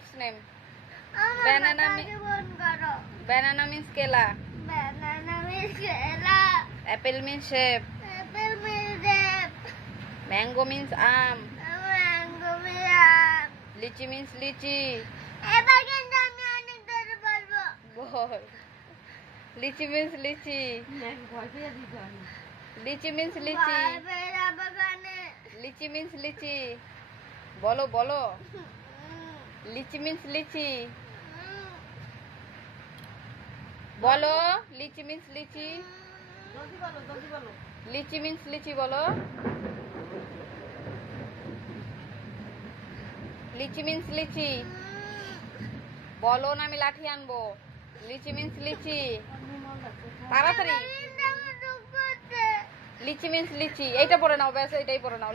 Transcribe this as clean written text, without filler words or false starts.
fruits name? Banana banana means kela. Apple means shape. Mango means aam. Lychee means lychee. Bol. Lychee means lychee. Lychee means lychee. Lychee means lychee. Bolo bolo. Lychee means lychee. Bolo. Lychee means lychee. Lychee means lychee bolo. Lychee means lychee. বলো না আমি লাঠি আনবো। লিচি means লিচি। তাড়াতাড়ি। লিচি means লিচি। এইটা পড়ে নাও, ব্যাস এইটাই পড়ে নাও।